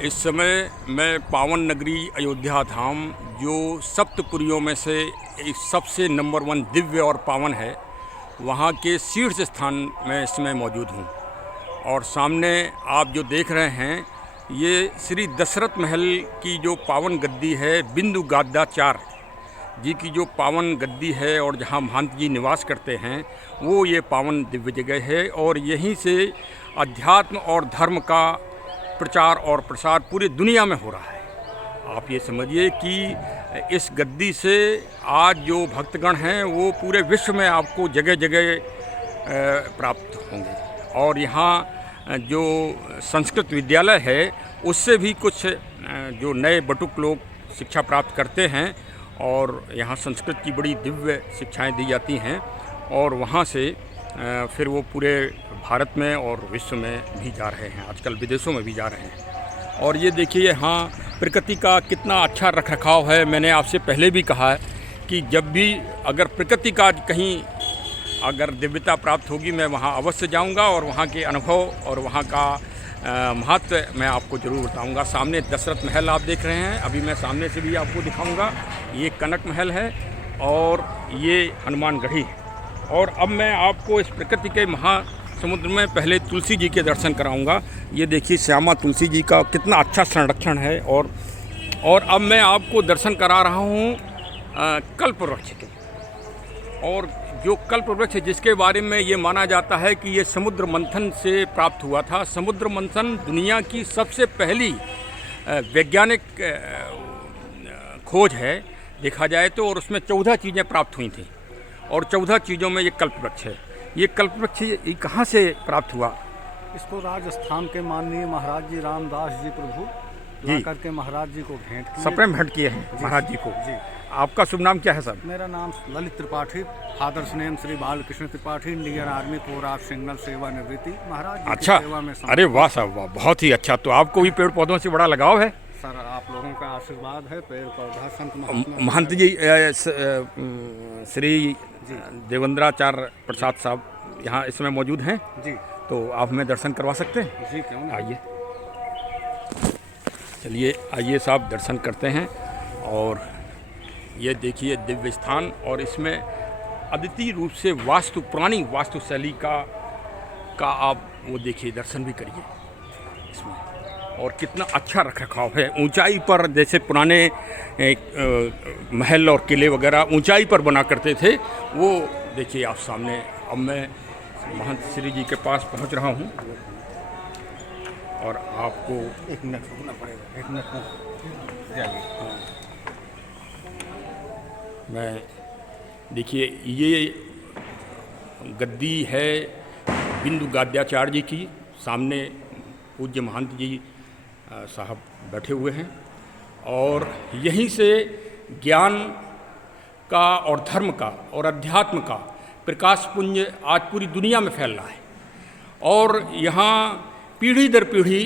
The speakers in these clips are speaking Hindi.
इस समय मैं पावन नगरी अयोध्या धाम, जो सप्तपुरियों में से एक सबसे नंबर 1 दिव्य और पावन है, वहाँ के शीर्ष स्थान में इस समय मौजूद हूँ। और सामने आप जो देख रहे हैं, ये श्री दशरथ महल की जो पावन गद्दी है, बिंदु गादाचार्य जी की जो पावन गद्दी है और जहाँ महंत जी निवास करते हैं, वो ये पावन दिव्य जगह है। और यहीं से अध्यात्म और धर्म का प्रचार और प्रसार पूरी दुनिया में हो रहा है। आप ये समझिए कि इस गद्दी से आज जो भक्तगण हैं वो पूरे विश्व में आपको जगह जगह प्राप्त होंगे। और यहाँ जो संस्कृत विद्यालय है, उससे भी कुछ जो नए बटुक लोग शिक्षा प्राप्त करते हैं और यहाँ संस्कृत की बड़ी दिव्य शिक्षाएं दी जाती हैं। और वहाँ से फिर वो पूरे भारत में और विश्व में भी जा रहे हैं, आजकल विदेशों में भी जा रहे हैं। और ये देखिए यहाँ प्रकृति का कितना अच्छा रख रखाव है। मैंने आपसे पहले भी कहा है कि जब भी अगर प्रकृति का कहीं अगर दिव्यता प्राप्त होगी, मैं वहाँ अवश्य जाऊँगा और वहाँ के अनुभव और वहाँ का महत्व मैं आपको ज़रूर बताऊँगा। सामने दशरथ महल आप देख रहे हैं, अभी मैं सामने से भी आपको दिखाऊँगा। ये कनक महल है और ये हनुमानगढ़ी है। और अब मैं आपको इस प्रकृति के महासमुद्र में पहले तुलसी जी के दर्शन कराऊंगा। ये देखिए श्यामा तुलसी जी का कितना अच्छा संरक्षण है। और अब मैं आपको दर्शन करा रहा हूँ कल्पवृक्ष के। और जो कल्पवृक्ष जिसके बारे में ये माना जाता है कि ये समुद्र मंथन से प्राप्त हुआ था। समुद्र मंथन दुनिया की सबसे पहली वैज्ञानिक खोज है देखा जाए तो, और उसमें 14 चीज़ें प्राप्त हुई थी और 14 चीज़ों में ये कल्पवृक्ष है। ये कल्पवृक्ष ये कहाँ से प्राप्त हुआ? इसको राजस्थान के माननीय महाराज जी रामदास जी प्रभु ला करके महाराज जी को भेंट किए, सप्रे में भेंट किए हैं महाराज जी को। जी। आपका शुभ नाम क्या है सर? मेरा नाम Lalit Tripathi, father's name Shri Balkrishna Tripathi, Indian army core of signal सेवानिवृत्ति, महाराज जी अच्छा, की सेवा में। अरे वाह साहब वाह, बहुत ही अच्छा। तो आपको भी पेड़ पौधों से बड़ा लगाव है? सर आप लोगों का आशीर्वाद है, पेड़ पौधा संत महंत जी श्री देवेंद्राचार्य प्रसाद साहब यहाँ इसमें मौजूद हैं जी। तो आप हमें दर्शन करवा सकते हैं? जी क्यों नहीं। आइए, चलिए आइए साहब, दर्शन करते हैं। और ये देखिए दिव्य स्थान, और इसमें अद्वितीय रूप से वास्तु, पुरानी वास्तु शैली का आप वो देखिए, दर्शन भी करिए इसमें। और कितना अच्छा रख रखाव है। ऊंचाई पर, जैसे पुराने महल और किले वगैरह ऊंचाई पर बना करते थे, वो देखिए आप सामने। अब मैं महंत श्री जी के पास पहुंच रहा हूं और आपको एक मिनट रुकना पड़ेगा, एक मिनट में जाइए। मैं देखिए ये गद्दी है बिंदु गादाचार्य जी की। सामने पूज्य महंत जी साहब बैठे हुए हैं और यहीं से ज्ञान का और धर्म का और अध्यात्म का प्रकाश पुंज आज पूरी दुनिया में फैल रहा है। और यहाँ पीढ़ी दर पीढ़ी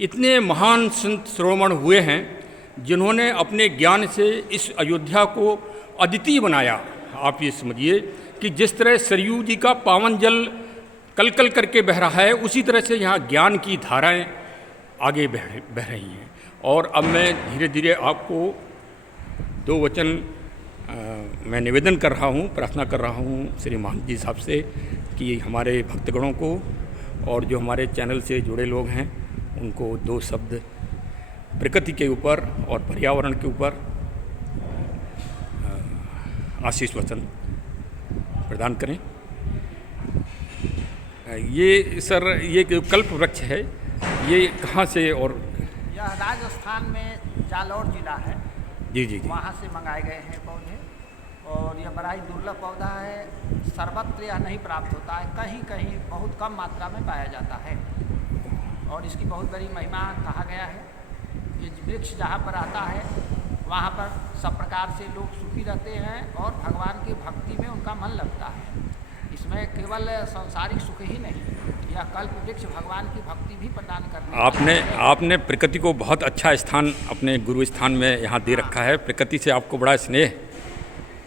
इतने महान संत श्रोमण हुए हैं जिन्होंने अपने ज्ञान से इस अयोध्या को अद्वितीय बनाया। आप ये समझिए कि जिस तरह सरयू जी का पावन जल कल कल करके बह रहा है, उसी तरह से यहाँ ज्ञान की धाराएं आगे बह रही हैं। और अब मैं धीरे धीरे आपको 2 वचन मैं निवेदन कर रहा हूँ, प्रार्थना कर रहा हूँ श्री महंत जी साहब से कि हमारे भक्तगणों को और जो हमारे चैनल से जुड़े लोग हैं उनको 2 शब्द प्रकृति के ऊपर और पर्यावरण के ऊपर आशीष वचन प्रदान करें। ये सर, ये कल्प वृक्ष है, ये कहाँ से? और यह राजस्थान में जालौर जिला है। जी जी जी। वहाँ से मंगाए गए हैं पौधे। और यह बड़ा ही दुर्लभ पौधा है, सर्वत्र यह नहीं प्राप्त होता है, कहीं कहीं बहुत कम मात्रा में पाया जाता है। और इसकी बहुत बड़ी महिमा कहा गया है। ये वृक्ष जहाँ पर आता है वहाँ पर सब प्रकार से लोग सुखी रहते हैं और भगवान की भक्ति में उनका मन लगता है। इसमें केवल सांसारिक सुख ही नहीं, यह कल्प वृक्ष भगवान की भक्ति भी प्रदान करने आपने प्रकृति को बहुत अच्छा स्थान अपने गुरु स्थान में यहाँ दे रखा है। प्रकृति से आपको बड़ा स्नेह।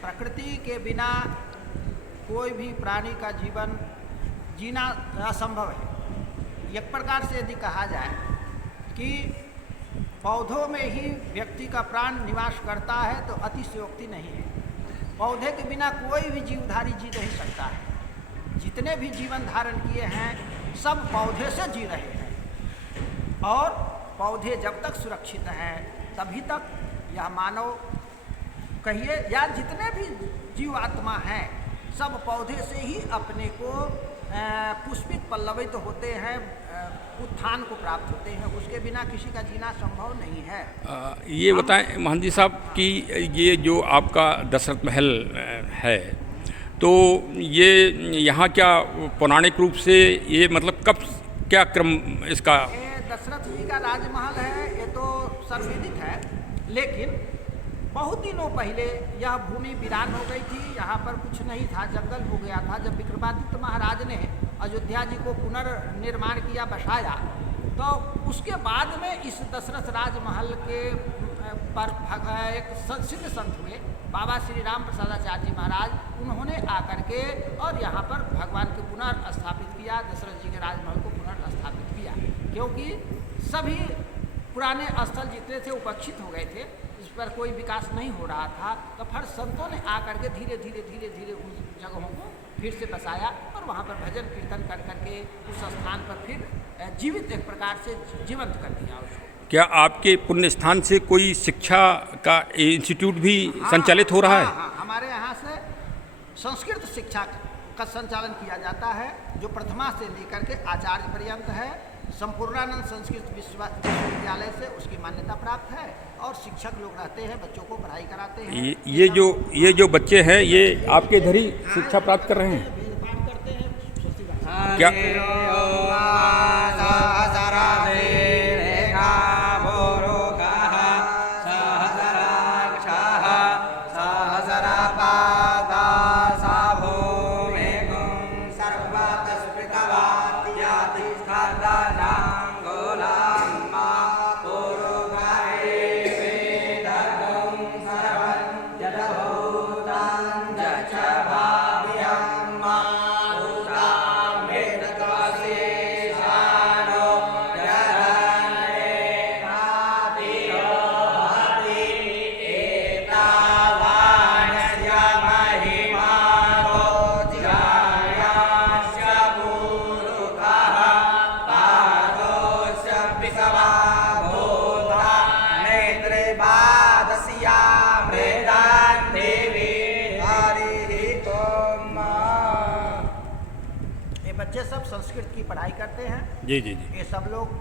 प्रकृति के बिना कोई भी प्राणी का जीवन जीना असंभव है। एक प्रकार से यदि कहा जाए कि पौधों में ही व्यक्ति का प्राण निवास करता है तो अतिशयोक्ति नहीं है। पौधे के बिना कोई भी जीवधारी जी नहीं सकता है। जितने भी जीवन धारण किए हैं सब पौधे से जी रहे हैं और पौधे जब तक सुरक्षित हैं तभी तक यह मानव कहिए या जितने भी जीवात्मा हैं सब पौधे से ही अपने को पुष्पित पल्लवित होते हैं, उत्थान को प्राप्त होते हैं। उसके बिना किसी का जीना संभव नहीं है। ये बताएं महंत जी साहब कि ये जो आपका दशरथ महल है तो ये यहाँ क्या पौराणिक रूप से ये मतलब कब क्या क्रम इसका? ये दशरथ जी का राजमहल है, ये तो सर्वविदित है, लेकिन बहुत दिनों पहले यह भूमि वीरान हो गई थी। यहाँ पर कुछ नहीं था, जंगल हो गया था। जब विक्रमादित्य महाराज ने अयोध्या जी को पुनर्निर्माण किया, बसाया, तो उसके बाद में इस दशरथ राजमहल के पर एक सिद्ध संत हुए बाबा श्री राम प्रसादाचार्य जी महाराज, उन्होंने आकर के और यहाँ पर भगवान को पुनर्स्थापित किया, दशरथ जी के राजमहल को पुनर्स्थापित किया। क्योंकि सभी पुराने स्थल जितने थे उपेक्षित हो गए थे, इस पर कोई विकास नहीं हो रहा था, तो फिर संतों ने आकर के धीरे धीरे उन जगहों को फिर से बसाया और वहाँ पर भजन कीर्तन कर करके उस स्थान पर फिर जीवित एक प्रकार से जीवंत कर दिया उसको। क्या आपके पुण्य स्थान से कोई शिक्षा का इंस्टीट्यूट भी संचालित हो रहा है? हाँ, हमारे यहाँ से संस्कृत शिक्षा का संचालन किया जाता है, जो प्रथमा से लेकर के आचार्य पर्यंत है। संपूर्णानंद संस्कृत विश्वविद्यालय से उसकी मान्यता प्राप्त है और शिक्षक लोग रहते हैं, बच्चों को पढ़ाई कराते हैं। ये जो बच्चे हैं ये आपके इधर ही शिक्षा प्राप्त कर रहे हैं? पाठ करते हैं। क्या बच्चे सब संस्कृत की पढ़ाई करते हैं। जी। ये सब लोग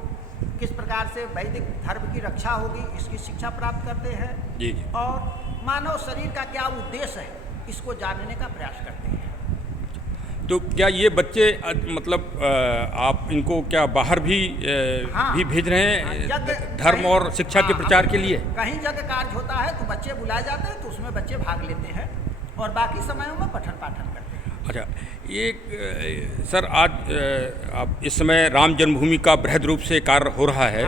किस प्रकार से वैदिक धर्म की रक्षा होगी इसकी शिक्षा प्राप्त करते हैं। जी। और मानव शरीर का क्या उद्देश्य है इसको जानने का प्रयास करते हैं। तो क्या ये बच्चे मतलब आप इनको क्या बाहर भी भी भेज रहे हैं धर्म और शिक्षा के प्रचार के लिए? कहीं यज्ञ कार्य होता है तो बच्चे बुलाए जाते हैं, तो उसमें बच्चे भाग लेते हैं और बाकी समयों में पठन पाठन करते हैं। अच्छा, एक सर आज आप इस समय राम जन्मभूमि का बृहद रूप से कार्य हो रहा है,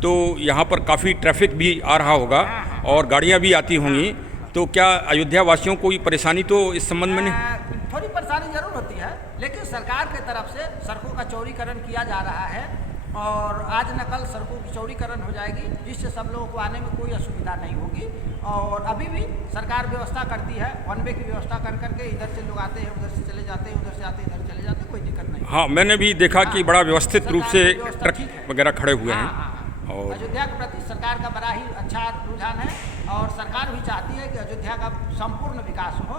तो यहाँ पर काफ़ी ट्रैफिक भी आ रहा होगा और गाड़ियाँ भी आती होंगी, तो क्या अयोध्या वासियों को कोई परेशानी तो इस संबंध में नहीं? थोड़ी परेशानी जरूर होती है, लेकिन सरकार की तरफ से सड़कों का चौड़ीकरण किया जा रहा है और आज न कल सड़कों की चौड़ीकरण हो जाएगी, जिससे सब लोगों को आने में कोई असुविधा नहीं होगी। और अभी भी सरकार व्यवस्था करती है, वन वे की व्यवस्था कर करके इधर से लोग आते हैं, उधर से चले जाते हैं, उधर से आते इधर चले जाते हैं, कोई दिक्कत नहीं। हाँ, मैंने भी देखा कि बड़ा व्यवस्थित रूप से ट्रक वगैरह खड़े हुए हैं। और अयोध्या के प्रति सरकार का बड़ा ही अच्छा रुझान है और सरकार भी चाहती है कि अयोध्या का संपूर्ण विकास हो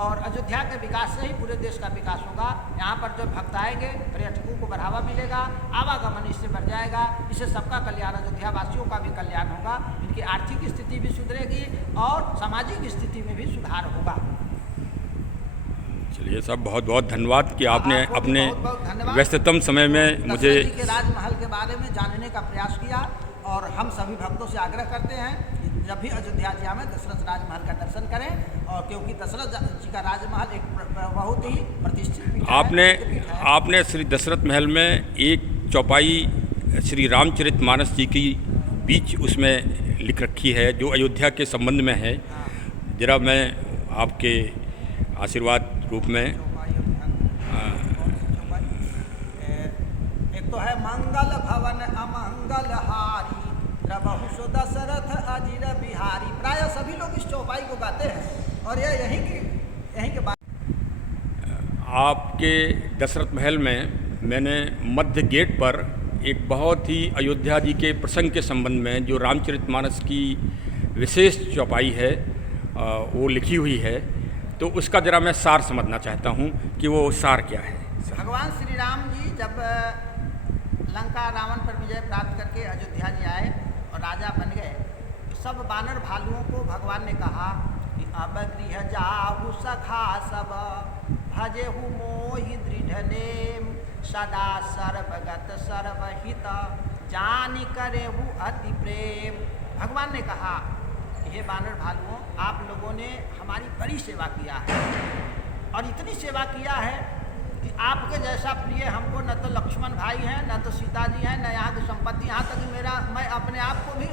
और अयोध्या के विकास से ही पूरे देश का विकास होगा। यहाँ पर जब भक्त आएंगे, पर्यटकों को बढ़ावा मिलेगा, आवागमन इससे बढ़ जाएगा, इससे सबका कल्याण, अयोध्या वासियों का भी कल्याण होगा, इनकी आर्थिक स्थिति भी सुधरेगी और सामाजिक स्थिति में भी सुधार होगा। चलिए साहब, बहुत बहुत धन्यवाद कि आपने अपने व्यस्ततम समय में मुझे के राजमहल के बारे में जानने का प्रयास किया और हम सभी भक्तों से आग्रह करते हैं कि जब भी अयोध्या जी में दशरथ राजमहल का दर्शन करें और क्योंकि दशरथ जी का राजमहल एक बहुत ही प्रतिष्ठित आपने श्री दशरथ महल में एक चौपाई श्री रामचरितमानस जी की बीच उसमें लिख रखी है जो अयोध्या के संबंध में है। जरा मैं आपके आशीर्वाद रूप में एक तो है मंगल भवन अमंगल हारी, प्रभु सो दशरथ अजीर बिहारी। प्राय सभी लोग इस चौपाई को गाते हैं और यह यहीं के बात। आपके दशरथ महल में मैंने मध्य गेट पर एक बहुत ही अयोध्या जी के प्रसंग के संबंध में जो रामचरितमानस की विशेष चौपाई है वो लिखी हुई है, तो उसका जरा मैं सार समझना चाहता हूँ कि वो सार क्या है। भगवान श्री राम जी जब लंका रावण पर विजय प्राप्त करके अयोध्या जी आए और राजा बन गए, तो सब वानर भालुओं को भगवान ने कहा कि अब गृह जाहु सखा सब, भजेहु मोहि दृढ़ नेम, सदा सर्वगत सर्वहित, जानि करेहु अति प्रेम। भगवान ने कहा कि हे वानर भालुओं, आप लोगों ने हमारी बड़ी सेवा किया है और इतनी सेवा किया है कि आपके जैसा प्रिय हमको न तो लक्ष्मण भाई हैं, न तो सीता जी हैं, न यहाँ की संपत्ति, यहाँ तक कि मैं अपने आप को भी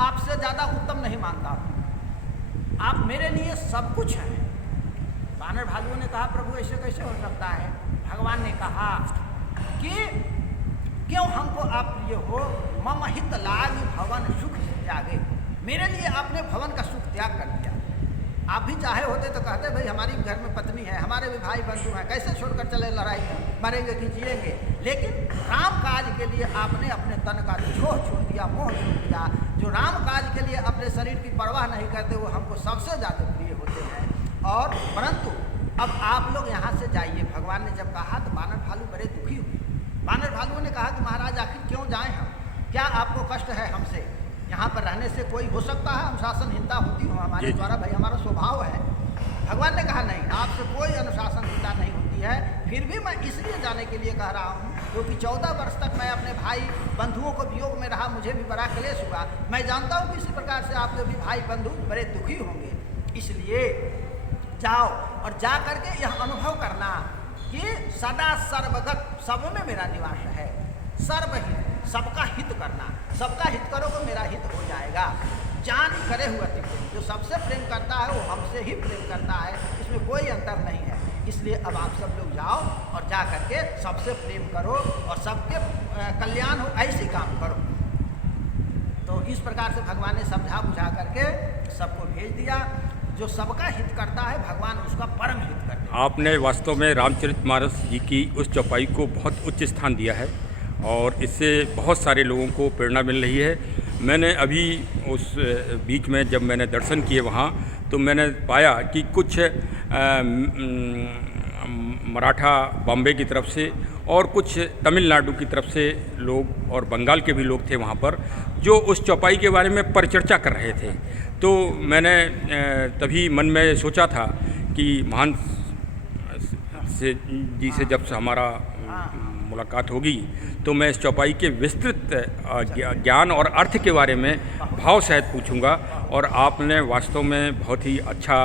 आपसे ज़्यादा उत्तम नहीं मानता हूँ। आप मेरे लिए सब कुछ हैं। वानर भालुओं ने कहा प्रभु ऐसे कैसे हो सकता है। भगवान ने कहा कि क्यों हमको आप प्रिय हो, मम हित लाग भवन सुख त्यागे। मेरे लिए आपने भवन का सुख त्याग कर दिया। आप भी चाहे होते तो कहते भाई हमारी घर में पत्नी है, हमारे भी भाई बंधु हैं, कैसे छोड़कर चले लड़ाई में, मरेंगे कि जिएंगे। लेकिन राम काज के लिए आपने अपने तन का छोड़ दिया, मोह छोड़ दिया। जो राम काज के लिए अपने शरीर की परवाह नहीं करते वो हमको सबसे ज़्यादा प्रिय होते हैं। और परंतु अब आप लोग यहाँ से जाइए। भगवान ने जब कहा तो वानर भालू बड़े दुखी हुए। वानर भालुओं ने कहा कि महाराज आखिर क्यों जाएं हम, क्या आपको कष्ट है हमसे? यहाँ पर रहने से कोई हो सकता है अनुशासनहीनता होती हो हमारे द्वारा, भाई हमारा स्वभाव है। भगवान ने कहा नहीं, आपसे कोई अनुशासनहीनता नहीं होती है। फिर भी मैं इसलिए जाने के लिए कह रहा हूँ क्योंकि 14 वर्ष तक मैं अपने भाई बंधुओं को वियोग में रहा, मुझे भी बड़ा क्लेश हुआ। मैं जानता हूँ कि इसी प्रकार से आपके भी भाई बंधु बड़े दुखी होंगे। इसलिए जाओ और जा करके यह अनुभव करना कि सदा सर्वगत सब में मेरा निवास है। सर्वहित, सबका हित करना, सबका हित करो तो मेरा हित हो जाएगा। जान करे हुआ अति प्रेम, जो सबसे प्रेम करता है वो हमसे ही प्रेम करता है, इसमें कोई अंतर नहीं है। इसलिए अब आप सब लोग जाओ और जा करके सबसे प्रेम करो और सबके कल्याण हो ऐसे काम करो। तो इस प्रकार से भगवान ने समझा बुझा करके सबको भेज दिया। जो सबका हित करता है भगवान उसका परम हित करते हैं। आपने वास्तव में रामचरितमानस जी की उस चौपाई को बहुत उच्च स्थान दिया है और इससे बहुत सारे लोगों को प्रेरणा मिल रही है। मैंने अभी उस बीच में जब मैंने दर्शन किए वहाँ, तो मैंने पाया कि कुछ मराठा बॉम्बे की तरफ से और कुछ तमिलनाडु की तरफ से लोग और बंगाल के भी लोग थे वहाँ पर, जो उस चौपाई के बारे में परिचर्चा कर रहे थे। तो मैंने तभी मन में सोचा था कि महान जी से जब से हमारा मुलाकात होगी तो मैं इस चौपाई के विस्तृत ज्ञान और अर्थ के बारे में भाव सहित पूछूंगा। और आपने वास्तव में बहुत ही अच्छा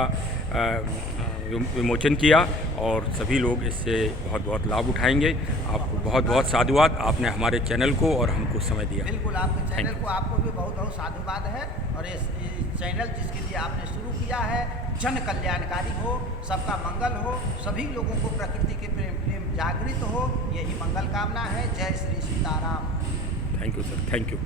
विमोचन किया और सभी लोग इससे बहुत बहुत लाभ उठाएंगे। आपको बहुत बहुत साधुवाद, आपने हमारे चैनल को और हमको समय दिया। बिल्कुल, आपके चैनल को आपको भी बहुत बहुत साधुवाद है। और इस चैनल जिसके लिए आपने शुरू किया है, जन कल्याणकारी हो, सबका मंगल हो, सभी लोगों को प्रकृति के प्रेम जागृत हो, यही मंगल कामना है। जय Shri Sitaram. Thank you sir, thank you.